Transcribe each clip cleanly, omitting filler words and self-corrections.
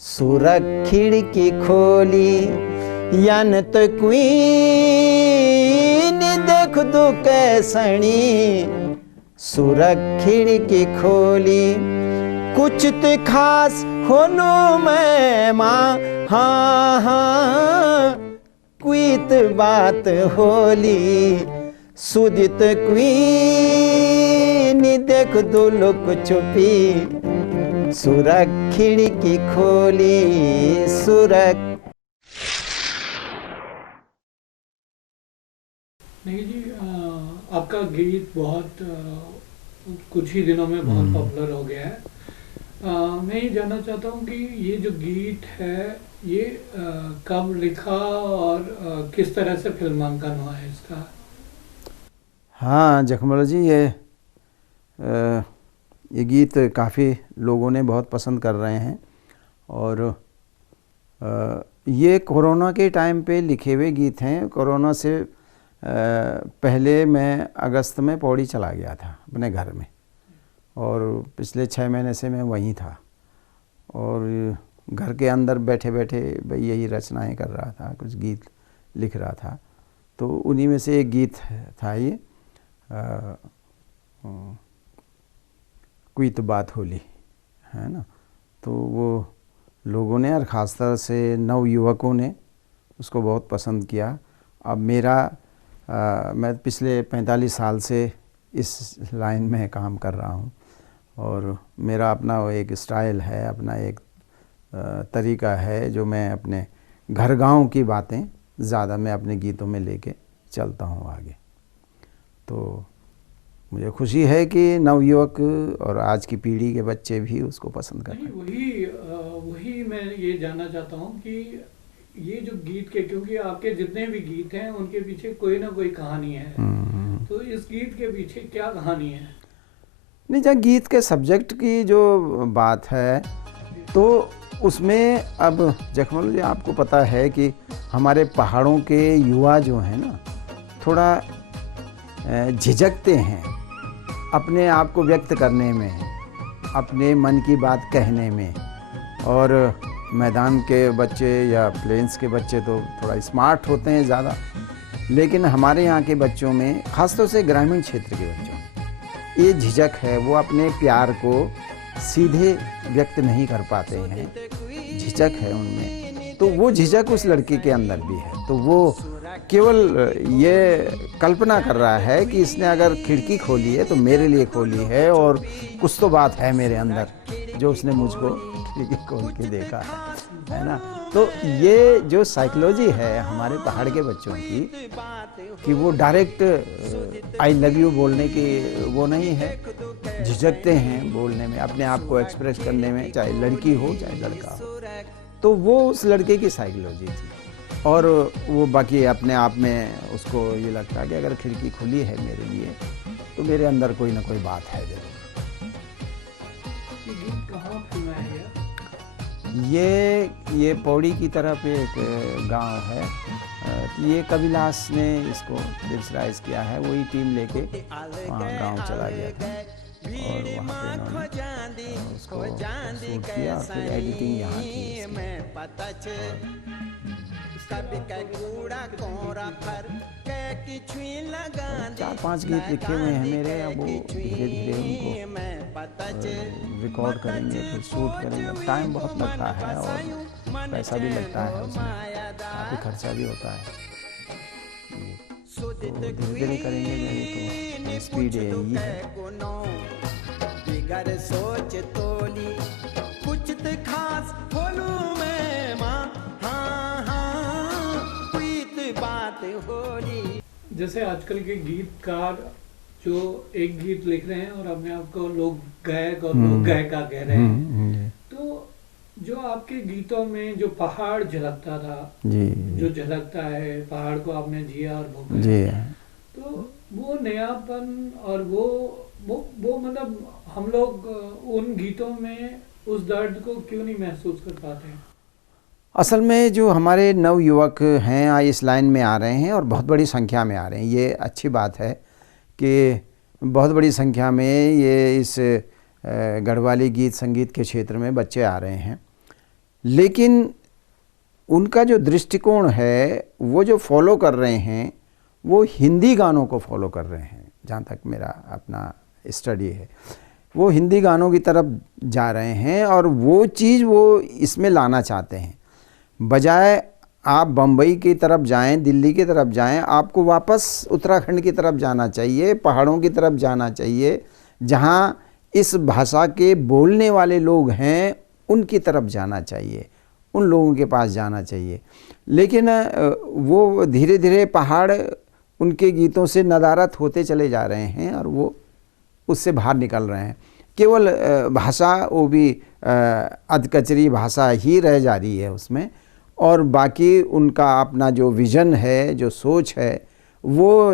सुरख खिड़की खोली यन तो क्वीन देख दो कैसणी। सुरख खिड़की खोली कुछ तो खास होनो मैं माँ, हाँ हाँ क्वीत बात होली। सुदित क्वीन देख दो लुक छुपी। सुरख खिड़की खोली सुरख। नहीं जी, आपका गीत बहुत कुछ ही दिनों में बहुत पॉपुलर हो गया है। मैं ये जानना चाहता हूँ कि ये जो गीत है ये कब लिखा और किस तरह से फिल्मांकन हुआ है इसका? हाँ जखमल जी, ये गीत काफ़ी लोगों ने बहुत पसंद कर रहे हैं और ये कोरोना के टाइम पे लिखे हुए गीत हैं। कोरोना से पहले मैं अगस्त में पौड़ी चला गया था अपने घर में और पिछले 6 महीने से मैं वहीं था और घर के अंदर बैठे बैठे भाई यही रचनाएं कर रहा था, कुछ गीत लिख रहा था। तो उन्हीं में से एक गीत था ये कोई तो बात होली, है ना। तो वो लोगों ने और ख़ासतौर से नव युवकों ने उसको बहुत पसंद किया। अब मैं पिछले 45 साल से इस लाइन में काम कर रहा हूँ और मेरा अपना एक स्टाइल है, अपना एक तरीका है जो मैं अपने घर गांव की बातें ज़्यादा मैं अपने गीतों में लेके चलता हूँ आगे। तो मुझे खुशी है कि नवयुवक और आज की पीढ़ी के बच्चे भी उसको पसंद करते हैं। वही मैं ये जानना चाहता हूँ कि ये जो गीत के, क्योंकि आपके जितने भी गीत हैं उनके पीछे कोई ना कोई कहानी है, तो इस गीत के पीछे क्या कहानी है? नहीं, जब गीत के सब्जेक्ट की जो बात है तो उसमें अब जखमल जी आपको पता है कि हमारे पहाड़ों के युवा जो हैं ना थोड़ा झिझकते हैं अपने आप को व्यक्त करने में, अपने मन की बात कहने में। और मैदान के बच्चे या प्लेन्स के बच्चे तो थोड़ा स्मार्ट होते हैं ज़्यादा, लेकिन हमारे यहाँ के बच्चों में ख़ासतौर से ग्रामीण क्षेत्र के बच्चों में ये झिझक है, वो अपने प्यार को सीधे व्यक्त नहीं कर पाते हैं, झिझक है उनमें। तो वो झिझक उस लड़के के अंदर भी है। तो वो केवल ये कल्पना कर रहा है कि इसने अगर खिड़की खोली है तो मेरे लिए खोली है और कुछ तो बात है मेरे अंदर जो उसने मुझको खिड़की खोल के देखा है ना। तो ये जो साइकोलॉजी है हमारे पहाड़ के बच्चों की कि वो डायरेक्ट आई लव यू बोलने की वो नहीं है, झिझकते हैं बोलने में, अपने आप को एक्सप्रेस करने में, चाहे लड़की हो चाहे लड़का हो। तो वो उस लड़के की साइकोलॉजी थी और वो बाकी अपने आप में उसको ये लगता है कि अगर खिड़की खुली है मेरे लिए तो मेरे अंदर कोई ना कोई बात है जरूर। ये पौड़ी की तरफ एक गांव है, ये कविलास ने इसको पिक्चराइज किया है, वही टीम लेके वहाँ गांव चला गया था और वहाँ पे इन्होंने उसको शूट किया और फिर एडिटिंग यहाँ की। 4-5 गीत लिखे हुए हैं मेरे, अब वो धीरे धीरे उनको रिकॉर्ड करेंगे, फिर शूट करेंगे। टाइम बहुत लगता है और पैसा भी लगता है, उसमें काफ़ी खर्चा भी होता है। तो धीरे धीरे करेंगे, मेरी तो स्पीड यही है। सोच तोली कुछ तो खास बोलूं मैं माँ, हाँ हाँ कोई तो बात होली। जैसे आजकल के गीतकार जो एक गीत लिख रहे हैं और अपने आप को लोग गायक और लोग गायिका कह रहे हैं, तो जो आपके गीतों में जो पहाड़ झलकता था जी, जो झलकता है पहाड़ को आपने जिया और भोगा जी, तो वो नयापन और वो मतलब हम लोग उन गीतों में उस दर्द को क्यों नहीं महसूस कर पाते हैं? असल में जो हमारे नव युवक हैं इस लाइन में आ रहे हैं और बहुत बड़ी संख्या में आ रहे हैं, ये अच्छी बात है कि बहुत बड़ी संख्या में ये इस गढ़वाली गीत संगीत के क्षेत्र में बच्चे आ रहे हैं, लेकिन उनका जो दृष्टिकोण है वो जो फॉलो कर रहे हैं वो हिंदी गानों को फॉलो कर रहे हैं। जहाँ तक मेरा अपना स्टडी है, वो हिंदी गानों की तरफ जा रहे हैं और वो चीज़ वो इसमें लाना चाहते हैं। बजाय आप बम्बई की तरफ जाएं, दिल्ली की तरफ जाएं, आपको वापस उत्तराखंड की तरफ जाना चाहिए, पहाड़ों की तरफ जाना चाहिए, जहाँ इस भाषा के बोलने वाले लोग हैं उनकी तरफ जाना चाहिए, उन लोगों के पास जाना चाहिए। लेकिन वो धीरे धीरे पहाड़ उनके गीतों से नदारद होते चले जा रहे हैं और वो उससे बाहर निकल रहे हैं। केवल भाषा वो भी अधकचरी भाषा ही रह जा रही है उसमें, और बाकी उनका अपना जो विज़न है, जो सोच है, वो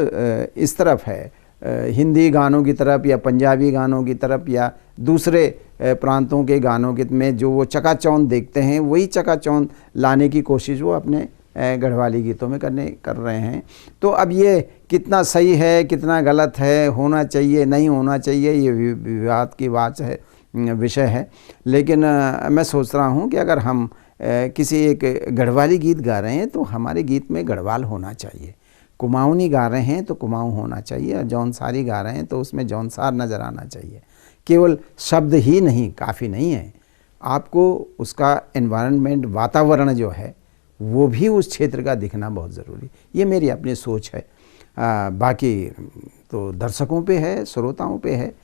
इस तरफ है, हिंदी गानों की तरफ या पंजाबी गानों की तरफ या दूसरे प्रांतों के गानों के में जो वो चकाचौंध देखते हैं वही चकाचौंध लाने की कोशिश वो अपने गढ़वाली गीतों में कर रहे हैं। तो अब ये कितना सही है, कितना गलत है, होना चाहिए नहीं होना चाहिए, ये विवाद की बात है, विषय है। लेकिन मैं सोच रहा हूँ कि अगर हम किसी एक गढ़वाली गीत गा रहे हैं तो हमारे गीत में गढ़वाल होना चाहिए। कुमाऊनी गा रहे हैं तो कुमाऊँ होना चाहिए, और जौनसारी गा रहे हैं तो उसमें जौनसार नज़र आना चाहिए। केवल शब्द ही नहीं काफ़ी नहीं है, आपको उसका एनवायरनमेंट, वातावरण जो है वो भी उस क्षेत्र का दिखना बहुत ज़रूरी। ये मेरी अपनी सोच है। बाकी तो दर्शकों पे है, श्रोताओं पे है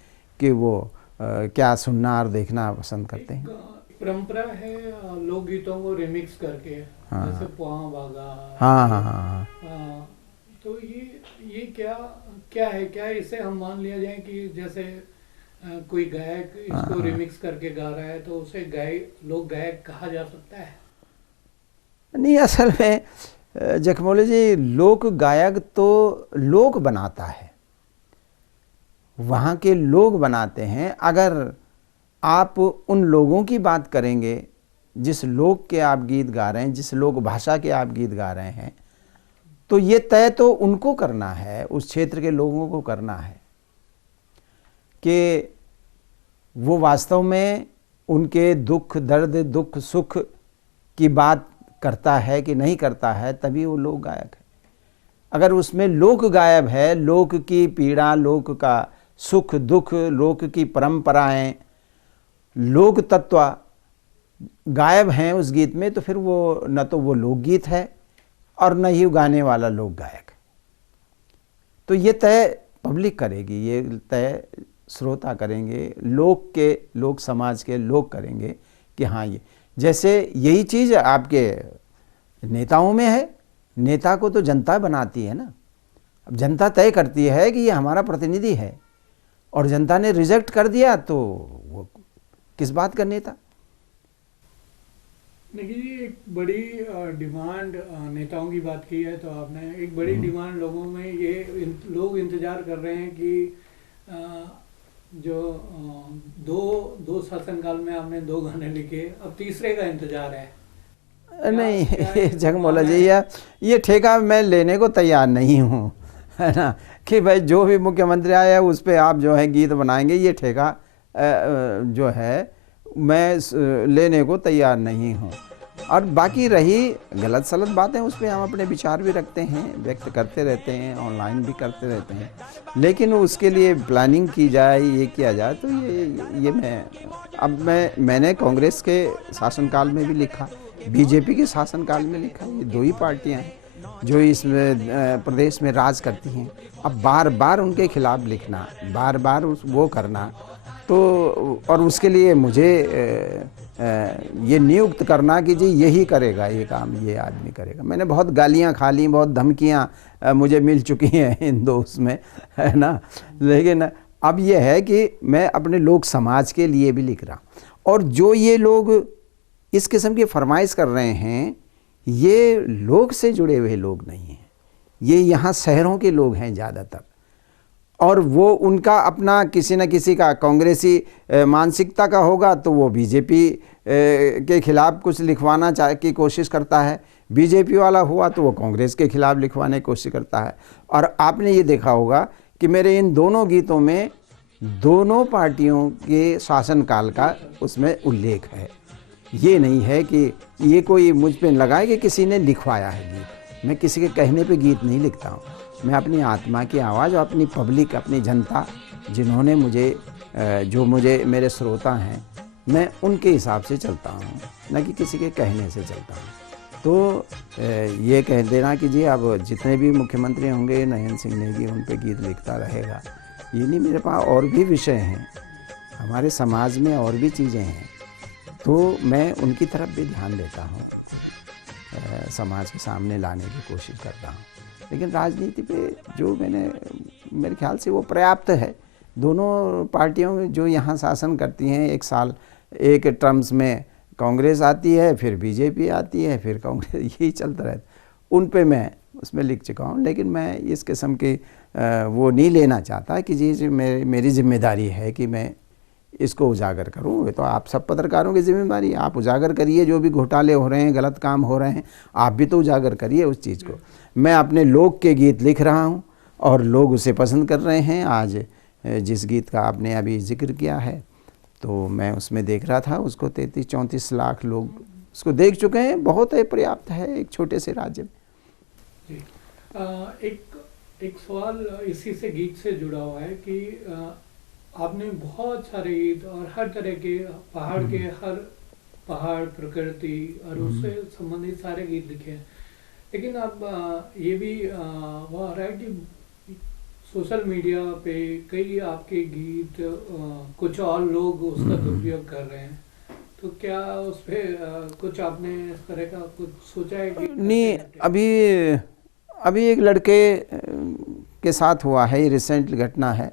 कि वो क्या सुनना और देखना पसंद करते हैं। परंपरा है लोकगीतों को रिमिक्स करके, हाँ, जैसे पुआ बागा। हाँ हाँ हाँ हाँ। तो ये क्या है, क्या इसे हम मान लिया जाए कि जैसे कोई गायक इसको रिमिक्स करके गा रहा है तो उसे लोक गायक कहा जा सकता है? नहीं, असल में जखमौली जी, लोक गायक तो लोक बनाता है, वहाँ के लोग बनाते हैं। अगर आप उन लोगों की बात करेंगे जिस लोक के आप गीत गा रहे हैं, जिस लोक भाषा के आप गीत गा रहे हैं, तो ये तय तो उनको करना है, उस क्षेत्र के लोगों को करना है कि वो वास्तव में उनके दुख दर्द, दुख सुख की बात करता है कि नहीं करता है, तभी वो लोक गायक है। अगर उसमें लोक गायब है, लोक की पीड़ा, लोक का सुख दुख, लोक की परंपराएं, लोक तत्व गायब हैं उस गीत में, तो फिर वो न तो वो लोकगीत है और न ही गाने वाला लोक गायक है। तो ये तय पब्लिक करेगी, ये तय श्रोता करेंगे, लोक समाज के लोग करेंगे कि हाँ, ये जैसे यही चीज़ आपके नेताओं में है। नेता को तो जनता बनाती है ना। अब जनता तय करती है कि ये हमारा प्रतिनिधि है, और जनता ने रिजेक्ट कर दिया तो वो किस बात का नेता। देखिए, एक बड़ी डिमांड, नेताओं की बात की है तो आपने, एक बड़ी डिमांड लोगों में ये लोग इंतजार कर रहे हैं कि जो दो शासनकाल में आपने 2 गाने लिखे, अब तीसरे का इंतजार है। नहीं जगमोला जी, ये ठेका मैं लेने को तैयार नहीं हूँ, है ना, कि भाई जो भी मुख्यमंत्री आया उस पर आप जो है गीत बनाएंगे, ये ठेका जो है मैं लेने को तैयार नहीं हूँ। और बाकी रही गलत सलत बातें, उस पर हम अपने विचार भी रखते हैं, व्यक्त करते रहते हैं, ऑनलाइन भी करते रहते हैं, लेकिन उसके लिए प्लानिंग की जाए, ये किया जाए, तो ये मैंने कांग्रेस के शासनकाल में भी लिखा, बीजेपी के शासनकाल में लिखा। ये 2 ही पार्टियां हैं जो इस प्रदेश में राज करती हैं। अब बार बार उनके खिलाफ लिखना, बार बार वो करना, तो और उसके लिए मुझे ये नियुक्त करना कि जी यही करेगा ये काम, ये आदमी करेगा। मैंने बहुत गालियां खा ली, बहुत धमकियां मुझे मिल चुकी हैं इन दोस्त में, है ना। लेकिन अब ये है कि मैं अपने लोक समाज के लिए भी लिख रहा हूँ, और जो ये लोग इस किस्म की फरमाइश कर रहे हैं, ये लोग से जुड़े हुए लोग नहीं हैं, ये यहाँ शहरों के लोग हैं ज़्यादातर, और वो उनका अपना किसी न किसी का कांग्रेसी मानसिकता का होगा तो वो बीजेपी के खिलाफ कुछ लिखवाना की कोशिश करता है, बीजेपी वाला हुआ तो वो कांग्रेस के खिलाफ लिखवाने की कोशिश करता है। और आपने ये देखा होगा कि मेरे इन दोनों गीतों में दोनों पार्टियों के शासनकाल का उसमें उल्लेख है। ये नहीं है कि ये कोई मुझ पे लगाए कि किसी ने लिखवाया है गीत। मैं किसी के कहने पे गीत नहीं लिखता हूँ। मैं अपनी आत्मा की आवाज़ और अपनी पब्लिक, अपनी जनता जिन्होंने मुझे जो मुझे मेरे श्रोता हैं, मैं उनके हिसाब से चलता हूँ, न कि किसी के कहने से चलता हूँ। तो ये कह देना कि जी अब जितने भी मुख्यमंत्री होंगे नयन सिंह नेगी उन पे गीत लिखता रहेगा, ये नहीं। मेरे पास और भी विषय हैं, हमारे समाज में और भी चीज़ें हैं, तो मैं उनकी तरफ भी ध्यान देता हूँ, समाज के सामने लाने की कोशिश करता हूँ। लेकिन राजनीति पे जो मेरे ख्याल से वो पर्याप्त है। दोनों पार्टियों में जो यहाँ शासन करती हैं, एक साल एक टर्म्स में कांग्रेस आती है, फिर बीजेपी आती है, फिर कांग्रेस, यही चलता रहता। उन पे मैं उसमें लिख चुका हूँ। लेकिन मैं इस किस्म की वो नहीं लेना चाहता कि जी मेरी जिम्मेदारी है कि मैं इसको उजागर करूँ। ये तो आप सब पत्रकारों की जिम्मेदारी है, आप उजागर करिए जो भी घोटाले हो रहे हैं, गलत काम हो रहे हैं, आप भी तो उजागर करिए उस चीज़ को। मैं अपने लोक के गीत लिख रहा हूँ और लोग उसे पसंद कर रहे हैं। आज जिस गीत का आपने अभी जिक्र किया है, तो मैं उसमें देख रहा था, उसको 33-34 लाख लोग उसको देख चुके हैं। बहुत है, पर्याप्त है एक छोटे से राज्य में। जी। एक सवाल इसी से गीत से जुड़ा हुआ है कि आपने बहुत सारे गीत और हर तरह के पहाड़ के, हर पहाड़, प्रकृति और उससे संबंधित सारे गीत लिखे हैं। लेकिन अब ये भी वो आ रहा है कि सोशल मीडिया पे कई आपके गीत कुछ और लोग उसका दुरुपयोग कर रहे हैं, तो क्या उस पर कुछ आपने इस तरह का कुछ सोचा है कि नहीं? अभी एक लड़के के साथ हुआ है, ये रिसेंट घटना है।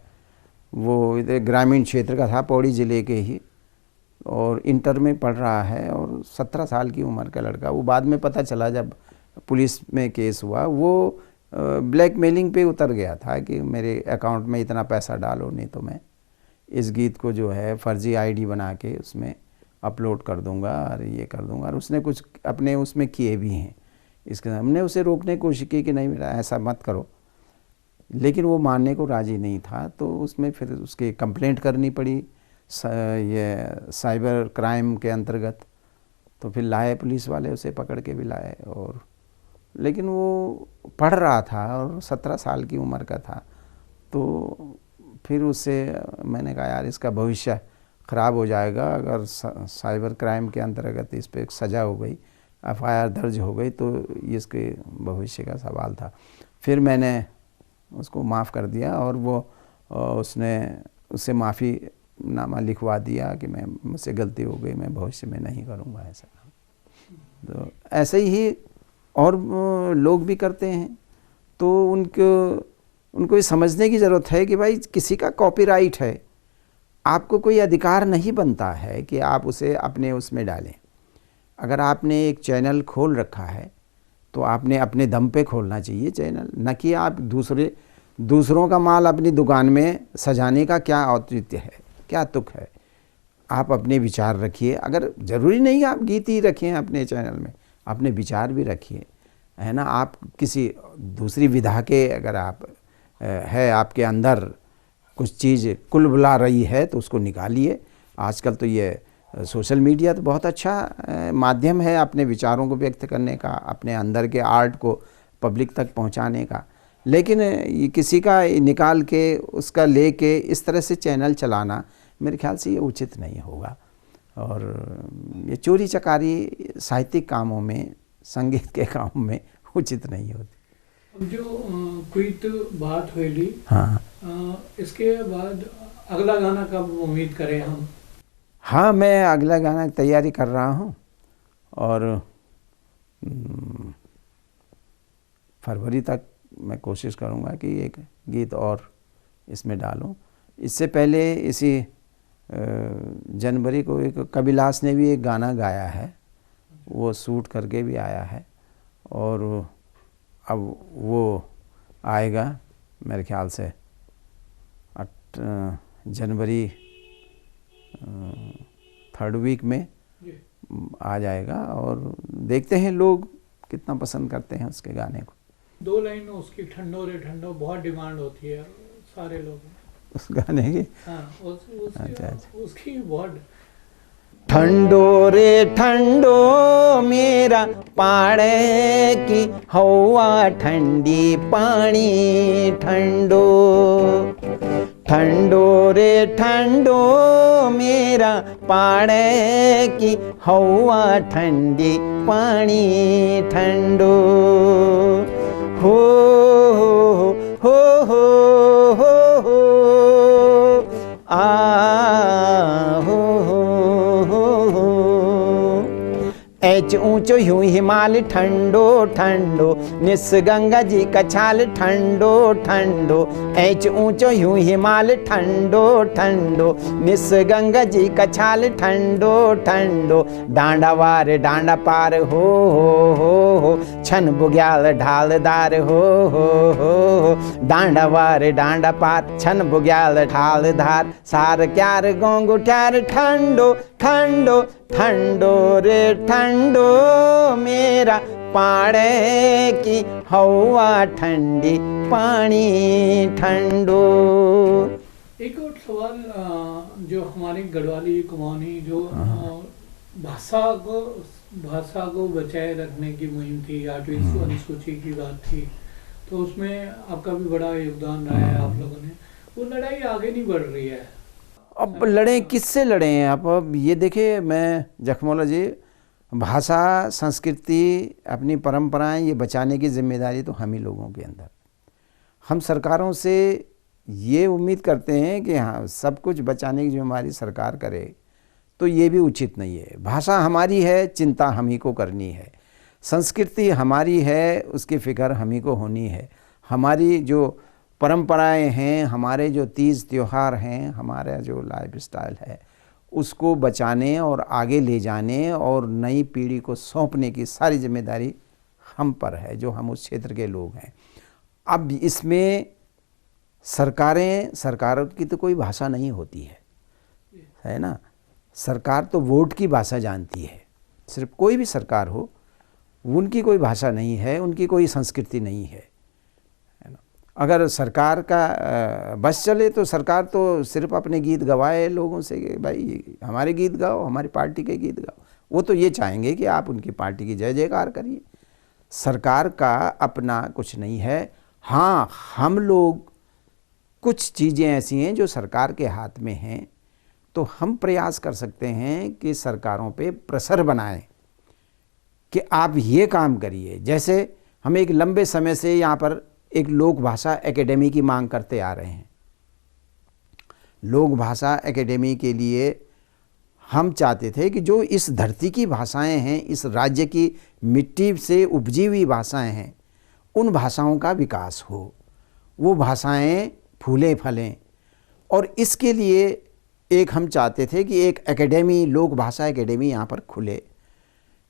वो इधर ग्रामीण क्षेत्र का था, पौड़ी ज़िले के ही, और इंटर में पढ़ रहा है और 17 साल की उम्र का लड़का। वो बाद में पता चला जब पुलिस में केस हुआ, वो ब्लैकमेलिंग पे उतर गया था कि मेरे अकाउंट में इतना पैसा डालो, नहीं तो मैं इस गीत को जो है फर्जी आईडी बना के उसमें अपलोड कर दूंगा और ये कर दूंगा। और उसने कुछ अपने उसमें किए भी हैं। इसके हमने उसे रोकने की कोशिश की कि नहीं मेरा ऐसा मत करो, लेकिन वो मानने को राज़ी नहीं था। तो उसमें फिर उसकी कंप्लेंट करनी पड़ी ये साइबर क्राइम के अंतर्गत। तो फिर लाए पुलिस वाले, उसे पकड़ के भी लाए। और लेकिन वो पढ़ रहा था और 17 साल की उम्र का था। तो फिर उससे मैंने कहा यार इसका भविष्य ख़राब हो जाएगा अगर साइबर क्राइम के अंतर्गत इस पर सज़ा हो गई, FIR दर्ज हो गई, तो इसके भविष्य का सवाल था। फिर मैंने उसको माफ़ कर दिया और वो उससे माफ़ी नामा लिखवा दिया कि मैं मुझसे गलती हो गई, मैं भविष्य में नहीं करूँगा ऐसा। तो ऐसे ही और लोग भी करते हैं। तो उनको ये समझने की ज़रूरत है कि भाई किसी का कॉपीराइट है, आपको कोई अधिकार नहीं बनता है कि आप उसे अपने उसमें डालें। अगर आपने एक चैनल खोल रखा है तो आपने अपने दम पे खोलना चाहिए चैनल, न कि आप दूसरों का माल अपनी दुकान में सजाने का क्या औचित्य है, क्या तुक है। आप अपने विचार रखिए। अगर ज़रूरी नहीं आप गीत ही रखें अपने चैनल में, अपने विचार भी रखिए, है ना। आप किसी दूसरी विधा के अगर आप है, आपके अंदर कुछ चीज़ कुल बुला रही है तो उसको निकालिए। आजकल तो ये सोशल मीडिया तो बहुत अच्छा माध्यम है अपने विचारों को व्यक्त करने का, अपने अंदर के आर्ट को पब्लिक तक पहुंचाने का। लेकिन ये किसी का निकाल के उसका लेके इस तरह से चैनल चलाना मेरे ख्याल से ये उचित नहीं होगा। और ये चोरी चकारी साहित्यिक कामों में, संगीत के कामों में उचित नहीं होती। जो कुछ बात हुई, हाँ, इसके बाद अगला गाना कब उम्मीद करें हम? हाँ, मैं अगला गाना की तैयारी कर रहा हूँ और फरवरी तक मैं कोशिश करूँगा कि एक गीत और इसमें डालूँ। इससे पहले इसी जनवरी को एक कविलास ने भी एक गाना गाया है, वो शूट करके भी आया है और अब वो आएगा मेरे ख्याल से जनवरी 3rd वीक में आ जाएगा। और देखते हैं लोग कितना पसंद करते हैं उसके गाने को। 2 लाइन उसकी ठंडो रे ठंडो बहुत डिमांड होती है सारे लोग। उस गाने की? हाँ, अच्छा अच्छा। उसकी बहुत ठंडो रे ठंडो मेरा पाड़े की हवा ठंडी पानी ठंडो, ठंडो रे ठंडो मेरा पाड़े की हवा ठंडी पानी ठंडो। हो हो हो हो हो आ हो हो हो ऐच ऊंचो यूं हिमालय ठंडो ठंडो, निस गंगा जी का छाल ठंडो ठंडो। ऐच ऊंचो यूं हिमालय ठंडो ठंडो, निस गंगा जी का छाल ठंडो ठंडो। डांडा वार डांडा पार हो हो, छन बुग्याल ढालदार हो हो। डांडा वार डांडा पार छन बुग्याल ढालदार, सार क्यार गोंगु ट्यार ठंडो ठंडो ठंडो रे ठंडो मेरा पाड़े की हवा ठंडी पानी ठंडो। एक और सवाल, जो हमारी गढ़वाली कुमाऊनी जो भाषा को बचाए रखने की मुहिम थी, 8वीं अनुसूची की बात थी, तो उसमें आपका भी बड़ा योगदान रहा है आप लोगों ने। वो लड़ाई आगे नहीं बढ़ रही है। अब लड़ें किससे लड़े हैं आप? अब ये देखिए, मैं जखमौला जी, भाषा संस्कृति अपनी परंपराएं ये बचाने की जिम्मेदारी तो हम ही लोगों के अंदर। हम सरकारों से ये उम्मीद करते हैं कि हाँ सब कुछ बचाने की जिम्मेदारी सरकार करे, तो ये भी उचित नहीं है। भाषा हमारी है, चिंता हम ही को करनी है। संस्कृति हमारी है, उसकी फिक्र हम ही को होनी है। हमारी जो परंपराएं हैं, हमारे जो तीज त्योहार हैं, हमारा जो लाइफ स्टाइल है, उसको बचाने और आगे ले जाने और नई पीढ़ी को सौंपने की सारी जिम्मेदारी हम पर है, जो हम उस क्षेत्र के लोग हैं। अब इसमें सरकारों की तो कोई भाषा नहीं होती है ना। सरकार तो वोट की भाषा जानती है। सिर्फ कोई भी सरकार हो, उनकी कोई भाषा नहीं है, उनकी कोई संस्कृति नहीं है ना। अगर सरकार का बस चले तो सरकार तो सिर्फ अपने गीत गवाए लोगों से कि भाई हमारे गीत गाओ, हमारी पार्टी के गीत गाओ। वो तो ये चाहेंगे कि आप उनकी पार्टी की जय जयकार करिए। सरकार का अपना कुछ नहीं है। हाँ, हम लोग कुछ चीज़ें ऐसी हैं जो सरकार के हाथ में हैं, तो हम प्रयास कर सकते हैं कि सरकारों पे प्रेशर बनाएं कि आप ये काम करिए। जैसे हम एक लंबे समय से यहाँ पर एक लोक भाषा एकेडमी की मांग करते आ रहे हैं। लोक भाषा एकेडमी के लिए हम चाहते थे कि जो इस धरती की भाषाएं हैं, इस राज्य की मिट्टी से उपजी हुई भाषाएं हैं, उन भाषाओं का विकास हो, वो भाषाएं फूलें फलें। और इसके लिए एक हम चाहते थे कि एक एकेडमी, लोक भाषा एकेडमी यहाँ पर खुले,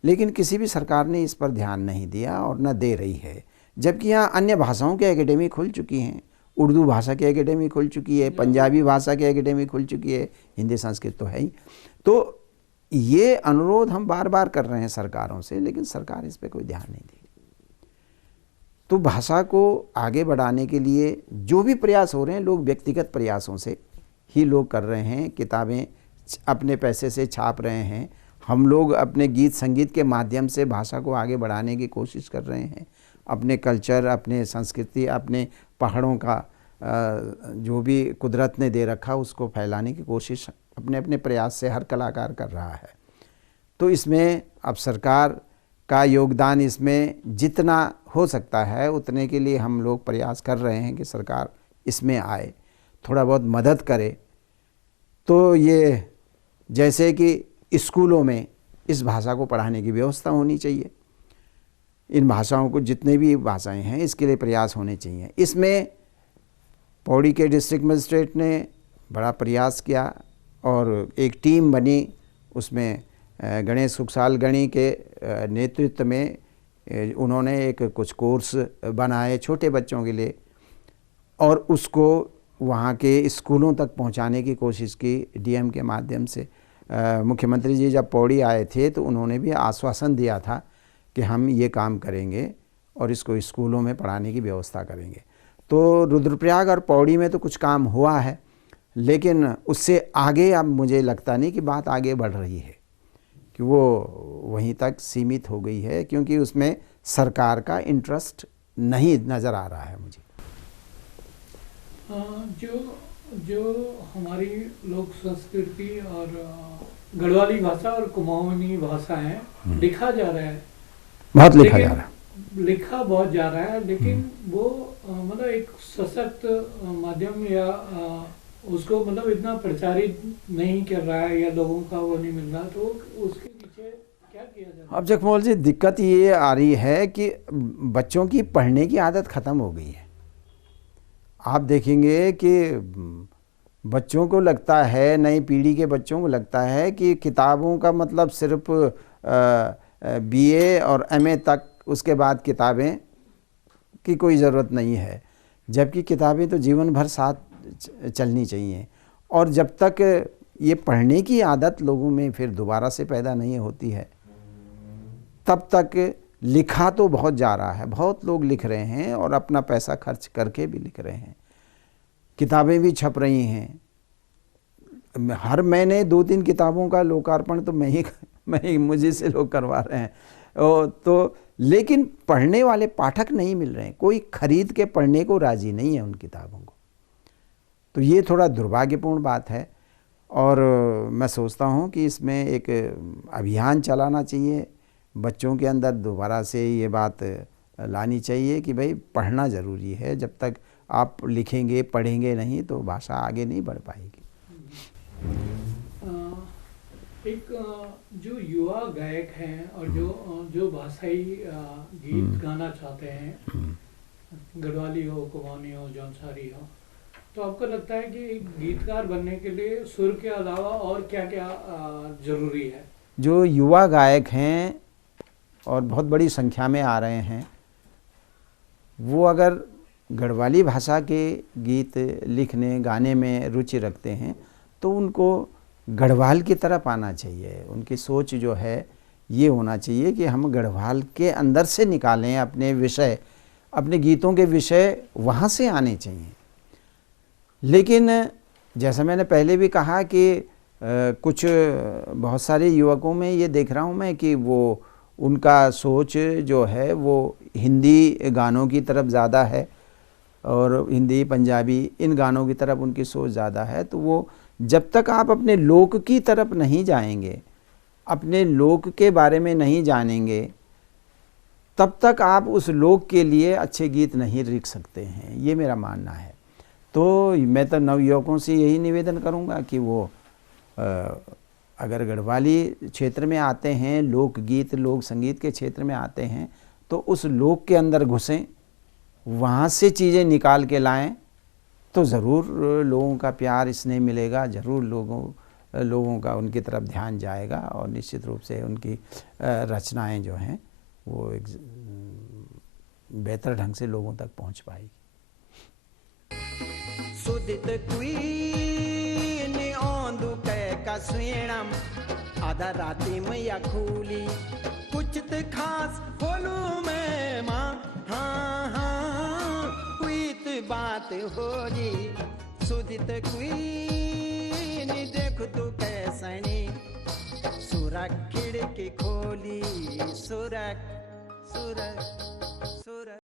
लेकिन किसी भी सरकार ने इस पर ध्यान नहीं दिया और न दे रही है। जबकि यहाँ अन्य भाषाओं की एकेडमी खुल चुकी हैं। उर्दू भाषा की एकेडमी खुल चुकी है, पंजाबी भाषा की एकेडमी खुल चुकी है, हिंदी संस्कृत तो है ही। तो ये अनुरोध हम बार बार कर रहे हैं सरकारों से, लेकिन सरकार इस पर कोई ध्यान नहीं देगी। तो भाषा को आगे बढ़ाने के लिए जो भी प्रयास हो रहे हैं, लोग व्यक्तिगत प्रयासों से ही लोग कर रहे हैं। किताबें अपने पैसे से छाप रहे हैं। हम लोग अपने गीत संगीत के माध्यम से भाषा को आगे बढ़ाने की कोशिश कर रहे हैं। अपने कल्चर, अपने संस्कृति, अपने पहाड़ों का जो भी कुदरत ने दे रखा, उसको फैलाने की कोशिश अपने अपने प्रयास से हर कलाकार कर रहा है। तो इसमें अब सरकार का योगदान इसमें जितना हो सकता है उतने के लिए हम लोग प्रयास कर रहे हैं कि सरकार इसमें आए, थोड़ा बहुत मदद करे। तो ये जैसे कि स्कूलों में इस भाषा को पढ़ाने की व्यवस्था होनी चाहिए। इन भाषाओं को, जितने भी भाषाएं हैं, इसके लिए प्रयास होने चाहिए। इसमें पौड़ी के डिस्ट्रिक्ट मजिस्ट्रेट ने बड़ा प्रयास किया और एक टीम बनी। उसमें गणेश सुखसाल गणी के नेतृत्व में उन्होंने एक कुछ कोर्स बनाए छोटे बच्चों के लिए और उसको वहाँ के स्कूलों तक पहुँचाने की कोशिश की डीएम के माध्यम से। मुख्यमंत्री जी जब पौड़ी आए थे तो उन्होंने भी आश्वासन दिया था कि हम ये काम करेंगे और इसको स्कूलों में पढ़ाने की व्यवस्था करेंगे। तो रुद्रप्रयाग और पौड़ी में तो कुछ काम हुआ है, लेकिन उससे आगे अब मुझे लगता नहीं कि बात आगे बढ़ रही है, कि वो वहीं तक सीमित हो गई है, क्योंकि उसमें सरकार का इंटरेस्ट नहीं नज़र आ रहा है मुझे। जो हमारी लोक संस्कृति और गढ़वाली भाषा और कुमाऊनी भाषा है, लिखा जा रहा है, बहुत लिखा जा रहा है, लिखा बहुत जा रहा है, लेकिन वो मतलब एक सशक्त माध्यम या उसको मतलब इतना प्रचारित नहीं कर रहा है, या लोगों का वो नहीं मिल रहा, तो उसके पीछे क्या किया जाए? अब जखमोहन जी, दिक्कत ये आ रही है कि बच्चों की पढ़ने की आदत ख़त्म हो गई है। आप देखेंगे कि बच्चों को लगता है, नई पीढ़ी के बच्चों को लगता है कि किताबों का मतलब सिर्फ बीए और एमए तक, उसके बाद किताबें की कोई ज़रूरत नहीं है, जबकि किताबें तो जीवन भर साथ चलनी चाहिए। और जब तक ये पढ़ने की आदत लोगों में फिर दोबारा से पैदा नहीं होती है, तब तक लिखा तो बहुत जा रहा है, बहुत लोग लिख रहे हैं और अपना पैसा खर्च करके भी लिख रहे हैं, किताबें भी छप रही हैं। हर महीने 2-3 किताबों का लोकार्पण तो मुझे से लोग करवा रहे हैं, तो लेकिन पढ़ने वाले पाठक नहीं मिल रहे हैं, कोई खरीद के पढ़ने को राजी नहीं है उन किताबों को। तो ये थोड़ा दुर्भाग्यपूर्ण बात है, और मैं सोचता हूँ कि इसमें एक अभियान चलाना चाहिए, बच्चों के अंदर दोबारा से ये बात लानी चाहिए कि भाई पढ़ना ज़रूरी है। जब तक आप लिखेंगे पढ़ेंगे नहीं तो भाषा आगे नहीं बढ़ पाएगी। एक जो युवा गायक हैं और जो भाषाई गीत गाना चाहते हैं, गढ़वाली हो, कुमाऊनी हो, जौनसारी हो, तो आपको लगता है कि एक गीतकार बनने के लिए सुर के अलावा और क्या क्या जरूरी है? जो युवा गायक हैं और बहुत बड़ी संख्या में आ रहे हैं, वो अगर गढ़वाली भाषा के गीत लिखने गाने में रुचि रखते हैं तो उनको गढ़वाल की तरफ आना चाहिए। उनकी सोच जो है ये होना चाहिए कि हम गढ़वाल के अंदर से निकालें अपने विषय, अपने गीतों के विषय वहाँ से आने चाहिए। लेकिन जैसा मैंने पहले भी कहा कि कुछ बहुत सारे युवकों में ये देख रहा हूँ मैं कि वो उनका सोच जो है वो हिंदी गानों की तरफ ज़्यादा है, और हिंदी पंजाबी इन गानों की तरफ उनकी सोच ज़्यादा है। तो वो जब तक आप अपने लोक की तरफ नहीं जाएंगे, अपने लोक के बारे में नहीं जानेंगे, तब तक आप उस लोक के लिए अच्छे गीत नहीं लिख सकते हैं, ये मेरा मानना है। तो मैं तो नवयुवकों से यही निवेदन करूँगा कि वो अगर गढ़वाली क्षेत्र में आते हैं, लोकगीत लोक संगीत के क्षेत्र में आते हैं, तो उस लोक के अंदर घुसें, वहाँ से चीज़ें निकाल के लाएं, तो ज़रूर लोगों का प्यार स्नेह मिलेगा, ज़रूर लोगों का उनकी तरफ ध्यान जाएगा, और निश्चित रूप से उनकी रचनाएं जो हैं वो एक बेहतर ढंग से लोगों तक पहुँच पाएगी। सुदित कुईन औंदु का स्वेणम आधा राती मैया खूली कुछ खास खोलू मैं माँ, हाँ हाँ कुछ बात हो रही। सुदित कुईन देख तू कैसनी सुरख खिड़की खोली, सुरख सुरख सुरख